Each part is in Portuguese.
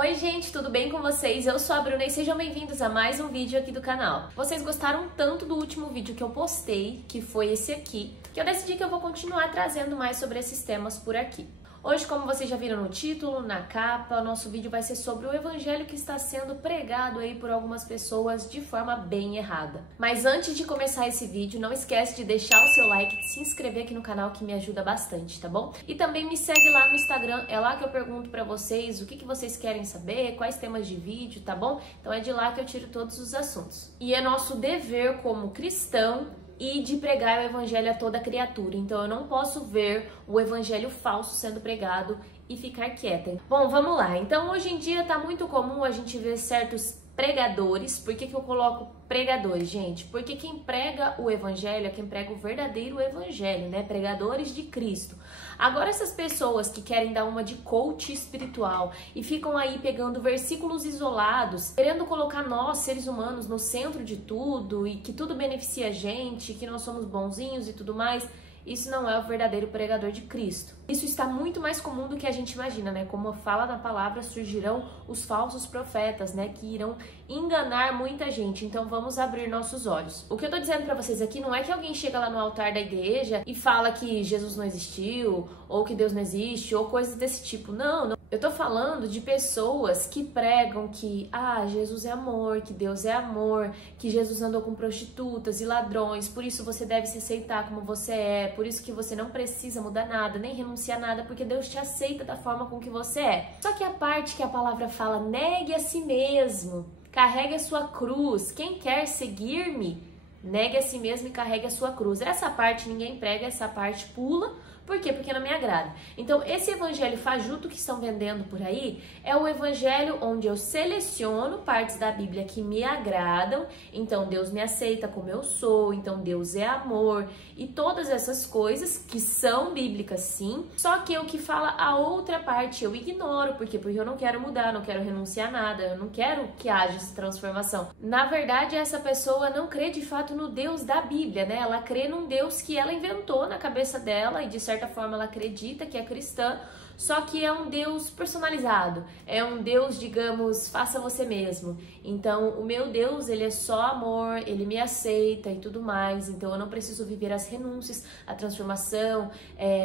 Oi gente, tudo bem com vocês? Eu sou a Bruna e sejam bem-vindos a mais um vídeo aqui do canal. Vocês gostaram tanto do último vídeo que eu postei, que foi esse aqui, que eu decidi que eu vou continuar trazendo mais sobre esses temas por aqui. Hoje, como vocês já viram no título, na capa, o nosso vídeo vai ser sobre o evangelho que está sendo pregado aí por algumas pessoas de forma bem errada. Mas antes de começar esse vídeo, não esquece de deixar o seu like, de se inscrever aqui no canal que me ajuda bastante, tá bom? E também me segue lá no Instagram, é lá que eu pergunto pra vocês o que vocês querem saber, quais temas de vídeo, tá bom? Então é de lá que eu tiro todos os assuntos. E é nosso dever como cristão e de pregar o evangelho a toda criatura. Então eu não posso ver o evangelho falso sendo pregado e ficar quieta. Bom, vamos lá. Então hoje em dia tá muito comum a gente ver certos pregadores. Por que eu coloco pregadores, gente? Porque quem prega o evangelho é quem prega o verdadeiro evangelho, né? Pregadores de Cristo. Agora essas pessoas que querem dar uma de coach espiritual e ficam aí pegando versículos isolados, querendo colocar nós, seres humanos, no centro de tudo e que tudo beneficia a gente, que nós somos bonzinhos e tudo mais, isso não é o verdadeiro pregador de Cristo. Isso está muito mais comum do que a gente imagina, né? Como fala na palavra, surgirão os falsos profetas, né? Que irão enganar muita gente. Então vamos abrir nossos olhos. O que eu tô dizendo pra vocês aqui não é que alguém chega lá no altar da igreja e fala que Jesus não existiu, ou que Deus não existe, ou coisas desse tipo. Não. Eu tô falando de pessoas que pregam que, Jesus é amor, que Deus é amor, que Jesus andou com prostitutas e ladrões, por isso você deve se aceitar como você é, por isso que você não precisa mudar nada, nem renunciar a nada, porque Deus te aceita da forma com que você é. Só que a parte que a palavra fala, negue a si mesmo, carregue a sua cruz, quem quer seguir-me, negue a si mesmo e carregue a sua cruz. Essa parte ninguém prega, essa parte pula. Por quê? Porque não me agrada. Então, esse evangelho fajuto que estão vendendo por aí é o evangelho onde eu seleciono partes da Bíblia que me agradam. Então, Deus me aceita como eu sou. Então, Deus é amor. E todas essas coisas que são bíblicas, sim. Só que o que fala a outra parte eu ignoro. Por quê? Porque eu não quero mudar, não quero renunciar a nada. Eu não quero que haja essa transformação. Na verdade, essa pessoa não crê de fato no Deus da Bíblia, né? Ela crê num Deus que ela inventou na cabeça dela e de certa forma ela acredita que é cristã, só que é um Deus personalizado, é um Deus, digamos, faça você mesmo. Então, o meu Deus, ele é só amor, ele me aceita e tudo mais, então eu não preciso viver as renúncias, a transformação,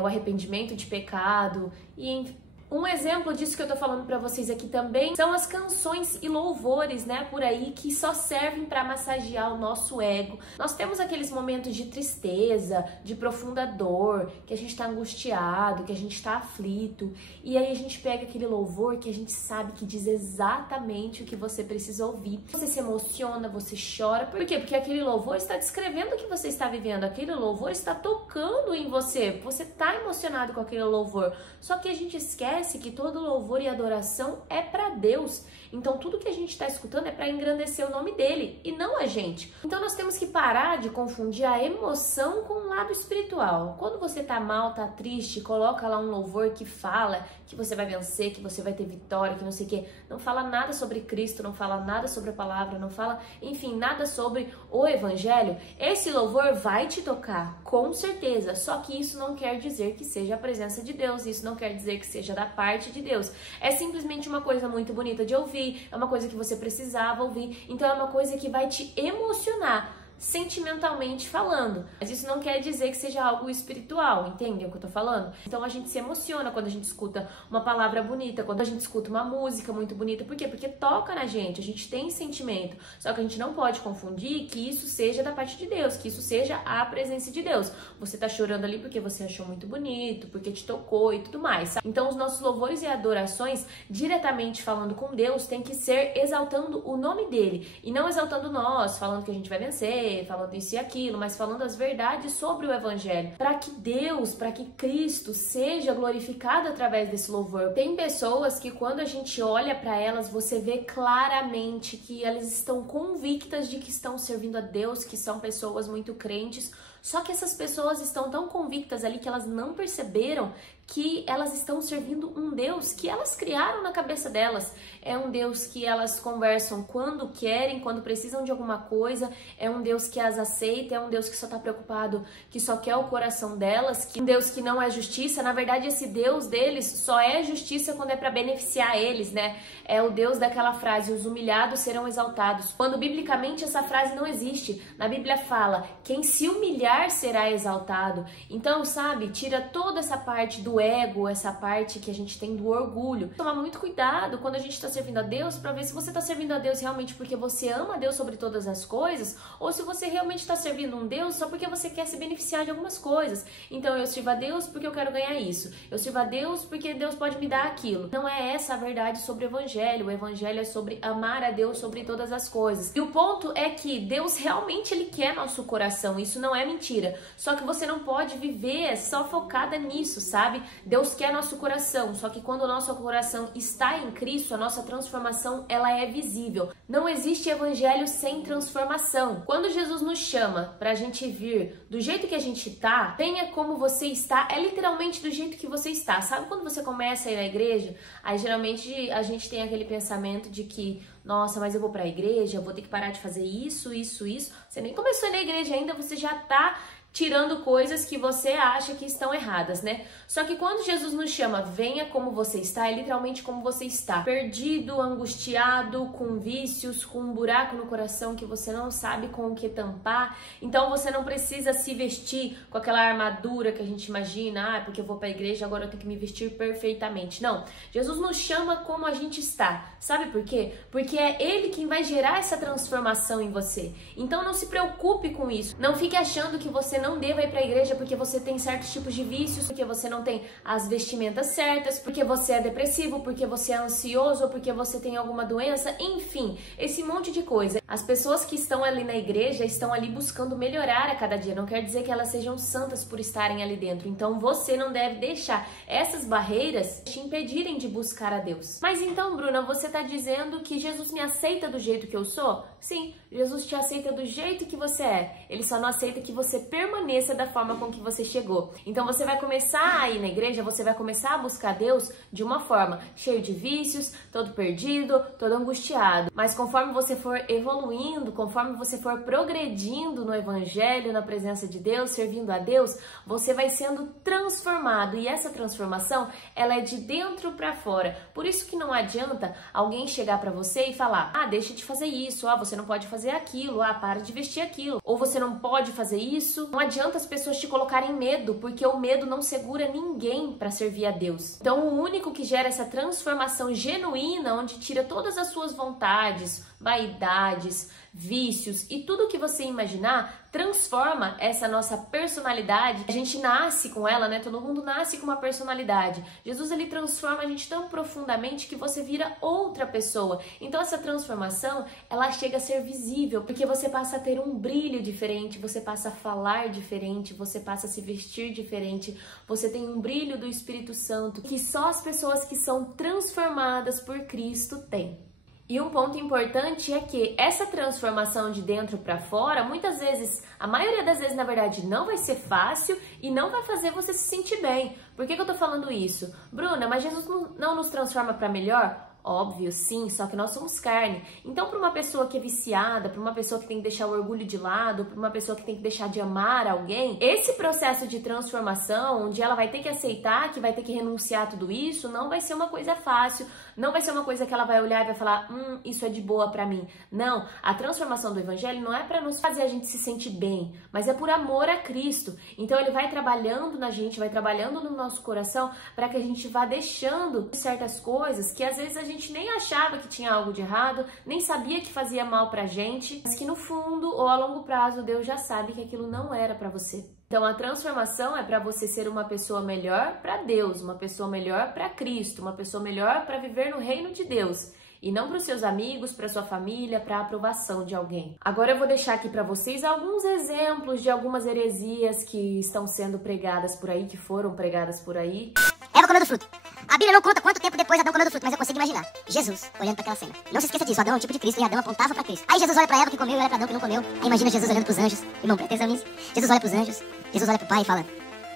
o arrependimento de pecado e um exemplo disso que eu tô falando pra vocês aqui também são as canções e louvores, né, por aí, que só servem pra massagear o nosso ego. Nós temos aqueles momentos de tristeza, de profunda dor, que a gente tá angustiado, que a gente tá aflito, e aí a gente pega aquele louvor que a gente sabe que diz exatamente o que você precisa ouvir. Você se emociona, você chora. Por quê? Porque aquele louvor está descrevendo o que você está vivendo, aquele louvor está tocando em você, você tá emocionado com aquele louvor. Só que a gente esquece que todo louvor e adoração é para Deus. Então tudo que a gente está escutando é para engrandecer o nome dele e não a gente. Então nós temos que parar de confundir a emoção com o lado espiritual. Quando você tá mal, tá triste, coloca lá um louvor que fala que você vai vencer, que você vai ter vitória, que não sei o quê. Não fala nada sobre Cristo, não fala nada sobre a palavra, não fala, enfim, nada sobre o evangelho. Esse louvor vai te tocar, com certeza. Só que isso não quer dizer que seja a presença de Deus, isso não quer dizer que seja da parte de Deus. É simplesmente uma coisa muito bonita de ouvir, é uma coisa que você precisava ouvir, então é uma coisa que vai te emocionar, sentimentalmente falando. Mas isso não quer dizer que seja algo espiritual, entendem o que eu tô falando? Então a gente se emociona quando a gente escuta uma palavra bonita, quando a gente escuta uma música muito bonita. Por quê? Porque toca na gente, a gente tem sentimento. Só que a gente não pode confundir que isso seja da parte de Deus, que isso seja a presença de Deus. Você tá chorando ali porque você achou muito bonito, porque te tocou e tudo mais, sabe? Então os nossos louvores e adorações, diretamente falando com Deus, tem que ser exaltando o nome dele e não exaltando nós, falando que a gente vai vencer, falando isso e aquilo, mas falando as verdades sobre o evangelho, para que Deus, para que Cristo seja glorificado através desse louvor. Tem pessoas que quando a gente olha para elas, você vê claramente que elas estão convictas de que estão servindo a Deus, que são pessoas muito crentes, só que essas pessoas estão tão convictas ali que elas não perceberam que elas estão servindo um Deus que elas criaram na cabeça delas. É um Deus que elas conversam quando querem, quando precisam de alguma coisa. É um Deus que as aceita, é um Deus que só está preocupado, que só quer o coração delas, que um Deus que não é justiça. Na verdade, esse Deus deles só é justiça quando é para beneficiar eles, né? É o Deus daquela frase, os humilhados serão exaltados. Quando biblicamente essa frase não existe. Na Bíblia fala, quem se humilhar será exaltado. Então, sabe, tira toda essa parte do ego, essa parte que a gente tem do orgulho. Tomar muito cuidado quando a gente está servindo a Deus para ver se você está servindo a Deus realmente porque você ama a Deus sobre todas as coisas ou se você realmente está servindo um Deus só porque você quer se beneficiar de algumas coisas. Então eu sirvo a Deus porque eu quero ganhar isso. Eu sirvo a Deus porque Deus pode me dar aquilo. Não é essa a verdade sobre o Evangelho. O Evangelho é sobre amar a Deus sobre todas as coisas. E o ponto é que Deus realmente Ele quer nosso coração. Isso não é mentira. Só que você não pode viver só focada nisso, sabe? Deus quer nosso coração, só que quando o nosso coração está em Cristo, a nossa transformação, ela é visível. Não existe evangelho sem transformação. Quando Jesus nos chama pra gente vir do jeito que a gente tá, venha como você está, é literalmente do jeito que você está. Sabe quando você começa a ir na igreja? Aí geralmente a gente tem aquele pensamento de que, nossa, mas eu vou pra igreja, eu vou ter que parar de fazer isso. Você nem começou na igreja ainda, você já tá tirando coisas que você acha que estão erradas, né? Só que quando Jesus nos chama, venha como você está, é literalmente como você está. Perdido, angustiado, com vícios, com um buraco no coração que você não sabe com o que tampar. Então você não precisa se vestir com aquela armadura que a gente imagina, porque eu vou para a igreja, agora eu tenho que me vestir perfeitamente. Não, Jesus nos chama como a gente está. Sabe por quê? Porque é Ele quem vai gerar essa transformação em você. Então não se preocupe com isso. Não fique achando que você não deva ir para a igreja porque você tem certos tipos de vícios, porque você não tem as vestimentas certas, porque você é depressivo, porque você é ansioso, ou porque você tem alguma doença, enfim, esse monte de coisa. As pessoas que estão ali na igreja estão ali buscando melhorar a cada dia, não quer dizer que elas sejam santas por estarem ali dentro. Então você não deve deixar essas barreiras te impedirem de buscar a Deus. Mas então, Bruna, você está dizendo que Jesus me aceita do jeito que eu sou? Sim, Jesus te aceita do jeito que você é. Ele só não aceita que você permaneça da forma com que você chegou. Então você vai começar a ir na igreja, você vai começar a buscar Deus de uma forma cheio de vícios, todo perdido, todo angustiado. Mas conforme você for evoluindo, conforme você for progredindo no evangelho, na presença de Deus, servindo a Deus, você vai sendo transformado. E essa transformação, ela é de dentro para fora. Por isso que não adianta alguém chegar para você e falar, deixa de fazer isso, você não pode fazer aquilo, para de vestir aquilo, ou você não pode fazer isso. Não adianta as pessoas te colocarem medo, porque o medo não segura ninguém para servir a Deus. Então o único que gera essa transformação genuína, onde tira todas as suas vontades, vaidades, vícios e tudo que você imaginar, transforma essa nossa personalidade. A gente nasce com ela, né? Todo mundo nasce com uma personalidade. Jesus, ele transforma a gente tão profundamente que você vira outra pessoa. Então essa transformação, ela chega a ser visível, porque você passa a ter um brilho diferente, você passa a falar diferente, você passa a se vestir diferente, você tem um brilho do Espírito Santo que só as pessoas que são transformadas por Cristo têm. E um ponto importante é que essa transformação de dentro para fora, muitas vezes, a maioria das vezes, na verdade, não vai ser fácil e não vai fazer você se sentir bem. Por que eu tô falando isso? Bruna, mas Jesus não nos transforma para melhor? Óbvio, sim, só que nós somos carne. Então, para uma pessoa que é viciada, para uma pessoa que tem que deixar o orgulho de lado, para uma pessoa que tem que deixar de amar alguém, esse processo de transformação, onde ela vai ter que aceitar, que vai ter que renunciar a tudo isso, não vai ser uma coisa fácil, não vai ser uma coisa que ela vai olhar e vai falar, isso é de boa para mim. Não, a transformação do evangelho não é para nos fazer a gente se sentir bem, mas é por amor a Cristo. Então, ele vai trabalhando na gente, vai trabalhando no nosso coração, para que a gente vá deixando certas coisas que às vezes a gente nem achava que tinha algo de errado, nem sabia que fazia mal pra gente, mas que no fundo ou a longo prazo Deus já sabe que aquilo não era pra você. Então a transformação é para você ser uma pessoa melhor para Deus, uma pessoa melhor para Cristo, uma pessoa melhor para viver no reino de Deus. E não para os seus amigos, para sua família, para a aprovação de alguém. Agora eu vou deixar aqui para vocês alguns exemplos de algumas heresias que estão sendo pregadas por aí, que foram pregadas por aí. Eva comeu do fruto. A Bíblia não conta quanto tempo depois Adão comeu do fruto, mas eu consigo imaginar. Jesus olhando para aquela cena. Não se esqueça disso, Adão é um tipo de Cristo e Adão apontava para Cristo. Aí Jesus olha para Eva que comeu e olha para Adão que não comeu. Aí imagina Jesus olhando para os anjos. Irmão, presta atenção nisso. Jesus olha para os anjos, Jesus olha para o Pai e fala,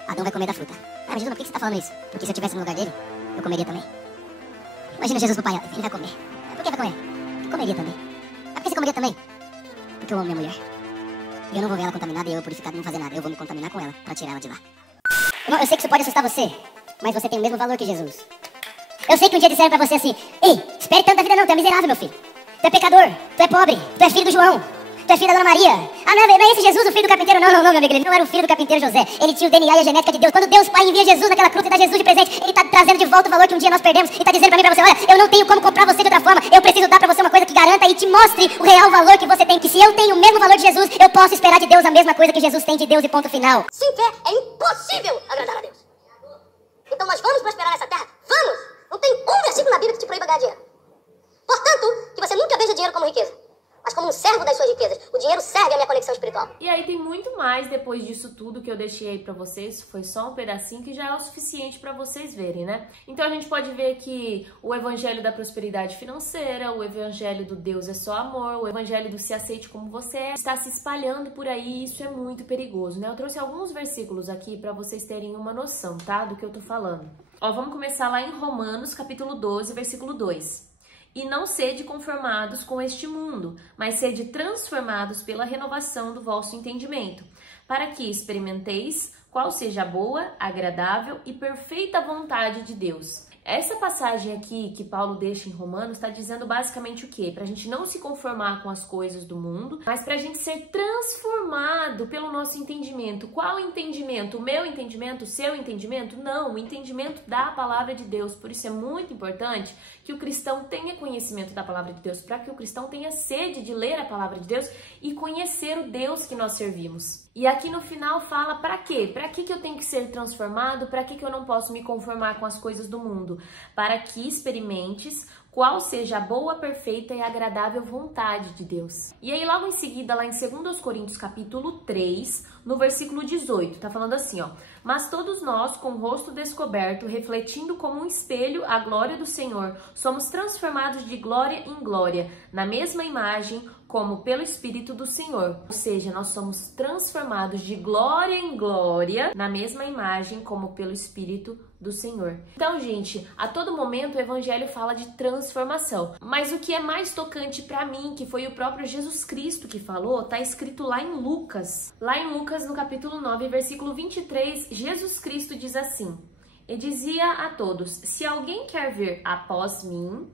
Adão vai comer da fruta. Ah, mas Jesus, por que você tá falando isso? Porque se eu estivesse no lugar dele, eu comeria também. Imagina Jesus pro pai, ele vai comer. Por que vai comer? Eu comeria também. Mas por que você comeria também? Porque eu amo minha mulher. E eu não vou ver ela contaminada e eu purificado não fazer nada. Eu vou me contaminar com ela pra tirar ela de lá. Irmão, eu sei que isso pode assustar você, mas você tem o mesmo valor que Jesus. Eu sei que um dia disseram pra você assim: ei, espere tanto da vida não, tu é miserável, meu filho. Tu é pecador, tu é pobre, tu é filho do João, tu é filho da Dona Maria. Ah, não é esse Jesus, o filho do carpinteiro. Não, meu amigo, ele não era o filho do carpinteiro José. Ele tinha o DNA e a genética de Deus. Quando Deus Pai envia Jesus naquela cruz e dá Jesus de presente, ele tá trazendo de volta o valor que um dia nós perdemos. E tá dizendo pra mim, pra você: olha, eu não tenho como comprar você de outra forma. Eu preciso dar pra você uma coisa que garanta e te mostre o real valor que você tem. Que se eu tenho o mesmo valor de Jesus, eu posso esperar de Deus a mesma coisa que Jesus tem de Deus e ponto final. Sem fé é impossível agradar a Deus. Então nós vamos prosperar nessa terra? Vamos! Não tem um versículo na Bíblia que te proíba ganhar dinheiro. Portanto, que você nunca veja dinheiro como riqueza, mas como um servo das suas riquezas. O dinheiro serve à minha conexão espiritual. E aí tem muito mais depois disso tudo que eu deixei aí pra vocês. Foi só um pedacinho que já é o suficiente pra vocês verem, né? Então a gente pode ver que o evangelho da prosperidade financeira, o evangelho do Deus é só amor, o evangelho do se aceite como você é, está se espalhando por aí e isso é muito perigoso, né? Eu trouxe alguns versículos aqui pra vocês terem uma noção, tá? Do que eu tô falando. Ó, vamos começar lá em Romanos, capítulo 12, versículo 2. E não sede conformados com este mundo, mas sede transformados pela renovação do vosso entendimento, para que experimenteis qual seja a boa, agradável e perfeita vontade de Deus. Essa passagem aqui que Paulo deixa em Romanos está dizendo basicamente o quê? Para a gente não se conformar com as coisas do mundo, mas para a gente ser transformado pelo nosso entendimento. Qual entendimento? O meu entendimento? O seu entendimento? Não, o entendimento da palavra de Deus. Por isso é muito importante que o cristão tenha conhecimento da palavra de Deus, para que o cristão tenha sede de ler a palavra de Deus e conhecer o Deus que nós servimos. E aqui no final fala para quê? Para que eu tenho que ser transformado? Para que eu não posso me conformar com as coisas do mundo? Para que experimentes qual seja a boa, perfeita e agradável vontade de Deus. E aí logo em seguida, lá em 2 Coríntios capítulo 3, no versículo 18, tá falando assim, ó: mas todos nós, com o rosto descoberto, refletindo como um espelho a glória do Senhor, somos transformados de glória em glória, na mesma imagem, como pelo Espírito do Senhor. Ou seja, nós somos transformados de glória em glória, na mesma imagem, como pelo Espírito do Senhor. Então, gente, a todo momento o Evangelho fala de transformação. Mas o que é mais tocante para mim, que foi o próprio Jesus Cristo que falou, tá escrito lá em Lucas. Lá em Lucas, no capítulo 9, versículo 23, Jesus Cristo diz assim: e dizia a todos: se alguém quer vir após mim,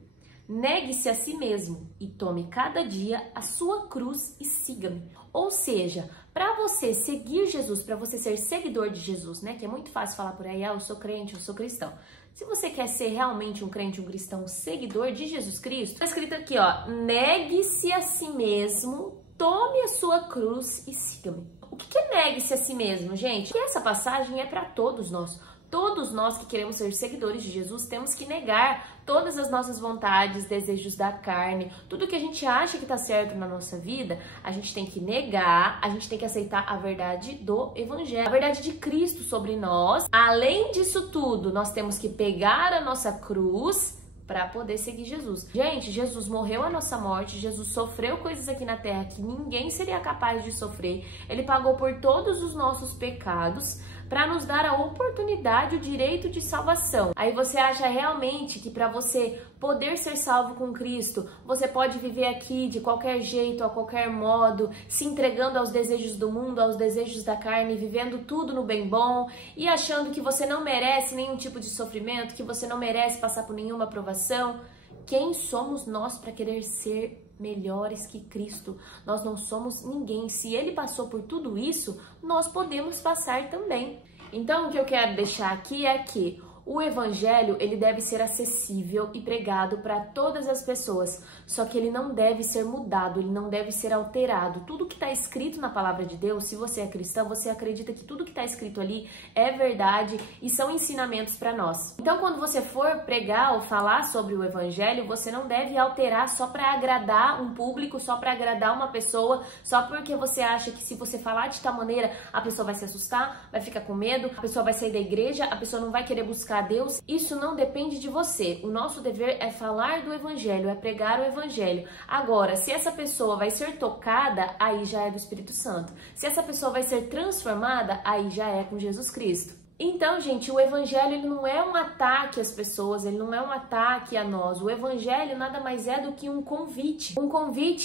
negue-se a si mesmo e tome cada dia a sua cruz e siga-me. Ou seja, para você seguir Jesus, para você ser seguidor de Jesus, né? Que é muito fácil falar por aí: ah, eu sou crente, eu sou cristão. Se você quer ser realmente um crente, um cristão, seguidor de Jesus Cristo, tá escrito aqui, ó: negue-se a si mesmo, tome a sua cruz e siga-me. O que é negue-se a si mesmo, gente? Porque essa passagem é para todos nós. Todos nós que queremos ser seguidores de Jesus temos que negar todas as nossas vontades, desejos da carne, tudo que a gente acha que está certo na nossa vida, a gente tem que negar, a gente tem que aceitar a verdade do Evangelho, a verdade de Cristo sobre nós. Além disso tudo, nós temos que pegar a nossa cruz para poder seguir Jesus. Gente, Jesus morreu a nossa morte, Jesus sofreu coisas aqui na terra que ninguém seria capaz de sofrer. Ele pagou por todos os nossos pecados para nos dar a oportunidade, o direito de salvação. Aí você acha realmente que para você poder ser salvo com Cristo, você pode viver aqui de qualquer jeito, a qualquer modo, se entregando aos desejos do mundo, aos desejos da carne, vivendo tudo no bem bom e achando que você não merece nenhum tipo de sofrimento, que você não merece passar por nenhuma provação? Quem somos nós para querer ser melhores que Cristo? Nós não somos ninguém. Se Ele passou por tudo isso, nós podemos passar também. Então, o que eu quero deixar aqui é que o Evangelho, ele deve ser acessível e pregado para todas as pessoas, só que ele não deve ser mudado, ele não deve ser alterado. Tudo que está escrito na palavra de Deus, se você é cristão, você acredita que tudo que está escrito ali é verdade e são ensinamentos para nós. Então, quando você for pregar ou falar sobre o Evangelho, você não deve alterar só para agradar um público, só para agradar uma pessoa, só porque você acha que se você falar de tal maneira, a pessoa vai se assustar, vai ficar com medo, a pessoa vai sair da igreja, a pessoa não vai querer buscar a Deus. Isso não depende de você. O nosso dever é falar do Evangelho, é pregar o Evangelho. Agora, se essa pessoa vai ser tocada, aí já é do Espírito Santo. Se essa pessoa vai ser transformada, aí já é com Jesus Cristo. Então, gente, o evangelho ele não é um ataque às pessoas, ele não é um ataque a nós. O evangelho nada mais é do que um convite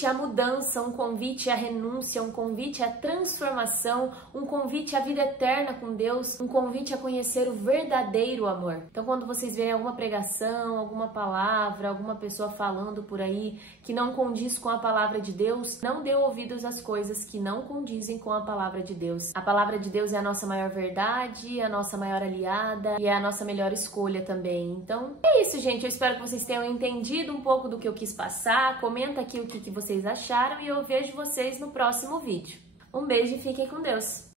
à mudança, um convite à renúncia, um convite à transformação, um convite à vida eterna com Deus, um convite a conhecer o verdadeiro amor. Então, quando vocês verem alguma pregação, alguma palavra, alguma pessoa falando por aí que não condiz com a palavra de Deus, não dê ouvidos às coisas que não condizem com a palavra de Deus. A palavra de Deus é a nossa maior verdade, a nossa maior aliada e é a nossa melhor escolha também. Então, é isso, gente. Eu espero que vocês tenham entendido um pouco do que eu quis passar. Comenta aqui o que vocês acharam e eu vejo vocês no próximo vídeo. Um beijo e fiquem com Deus!